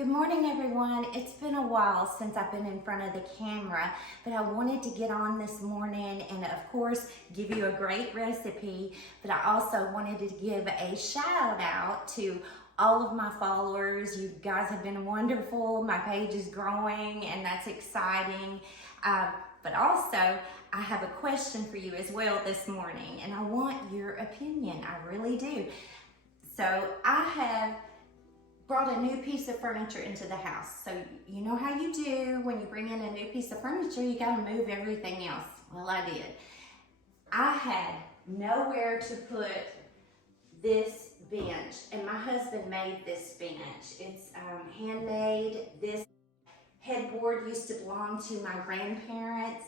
Good morning, everyone. It's been a while since I've been in front of the camera, but I wanted to get on this morning and of course give you a great recipe, but I also wanted to give a shout out to all of my followers. You guys have been wonderful. My page is growing and that's exciting. But also I have a question for you as well this morning and I want your opinion. I really do. So I have brought a new piece of furniture into the house. So you know how you do when you bring in a new piece of furniture, you gotta move everything else. Well, I did. I had nowhere to put this bench, and my husband made this bench. It's handmade. This headboard used to belong to my grandparents,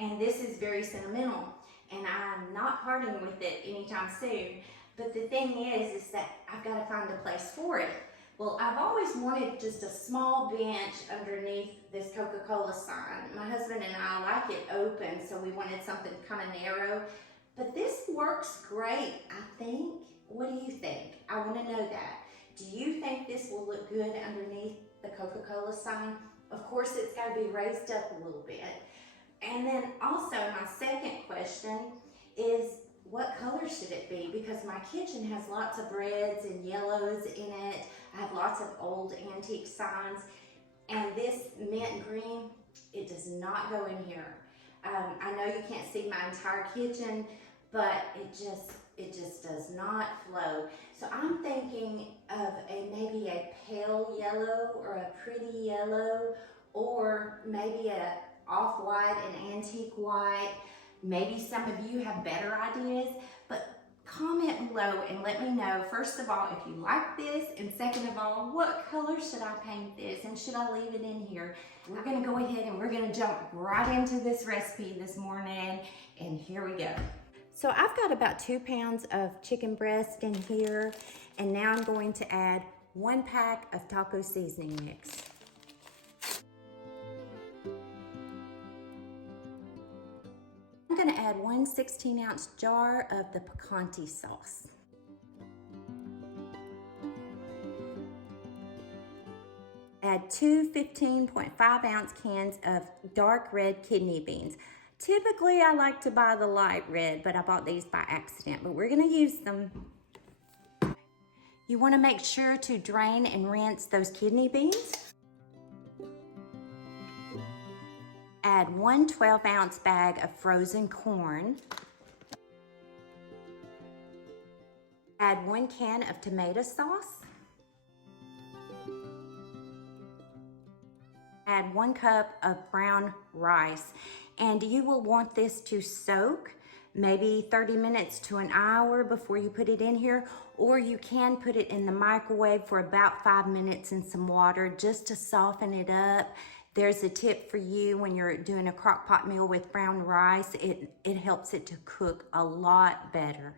and this is very sentimental, and I'm not parting with it anytime soon. But the thing is that I've got to find a place for it. Well, I've always wanted just a small bench underneath this Coca-Cola sign. My husband and I like it open, so we wanted something kind of narrow. But this works great, I think. What do you think? I want to know that. Do you think this will look good underneath the Coca-Cola sign? Of course, it's got to be raised up a little bit. And then also my second question is, what color should it be? Because my kitchen has lots of reds and yellows in it. I have lots of old antique signs. And this mint green, it does not go in here. I know you can't see my entire kitchen, but it just does not flow. So I'm thinking of maybe a pale yellow or a pretty yellow, or maybe a off-white, an antique white. Maybe some of you have better ideas, but comment below and let me know, first of all, if you like this, and second of all, what color should I paint this, and should I leave it in here? We're gonna go ahead and we're gonna jump right into this recipe this morning, and here we go. So I've got about 2 pounds of chicken breast in here, and now I'm going to add 1 pack of taco seasoning mix. I'm going to add 1 16-ounce jar of the picante sauce. Add 2 15.5-ounce cans of dark red kidney beans. Typically, I like to buy the light red, but I bought these by accident, but we're going to use them. You want to make sure to drain and rinse those kidney beans. Add 1 12-ounce bag of frozen corn. Add 1 can of tomato sauce. Add 1 cup of brown rice. And you will want this to soak maybe 30 minutes to an hour before you put it in here, or you can put it in the microwave for about 5 minutes in some water just to soften it up. There's a tip for you when you're doing a crock pot meal with brown rice. It helps it to cook a lot better.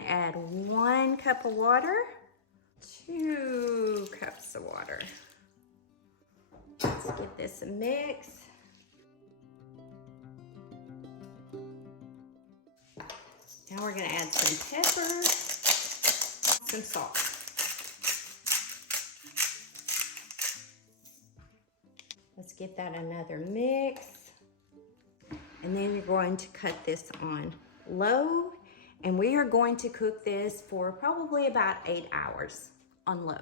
Add 1 cup of water, 2 cups of water. Let's give this a mix. Now we're gonna add some pepper, some salt. Let's give that another mix. And then you're going to cut this on low, and we are going to cook this for probably about 8 hours on low.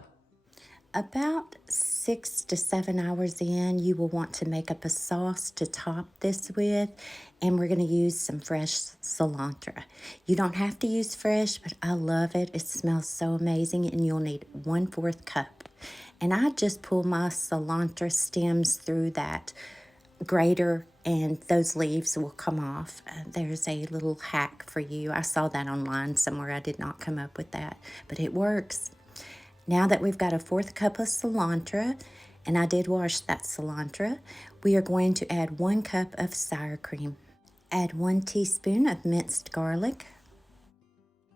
About 6 to 7 hours in, you will want to make up a sauce to top this with, and we're going to use some fresh cilantro. You don't have to use fresh, but I love it. It smells so amazing, and you'll need 1/4 cup. And I just pull my cilantro stems through that grater, and those leaves will come off. There's a little hack for you. I saw that online somewhere. I did not come up with that, but it works. Now that we've got 1/4 cup of cilantro, and I did wash that cilantro, we are going to add 1 cup of sour cream. Add 1 teaspoon of minced garlic.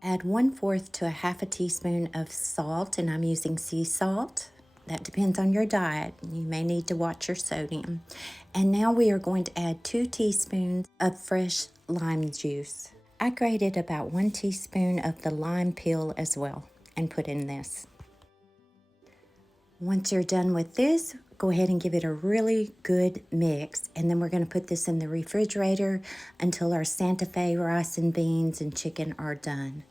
Add 1/4 to 1/2 teaspoon of salt, and I'm using sea salt. That depends on your diet. You may need to watch your sodium. And now we are going to add 2 teaspoons of fresh lime juice. I grated about 1 teaspoon of the lime peel as well and put in this. Once you're done with this, go ahead and give it a really good mix. And then we're going to put this in the refrigerator until our Santa Fe rice and beans and chicken are done.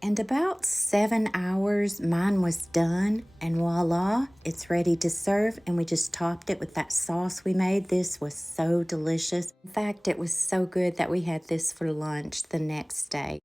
And about 7 hours, mine was done, and voila, it's ready to serve. And we just topped it with that sauce we made. This was so delicious. In fact, it was so good that we had this for lunch the next day.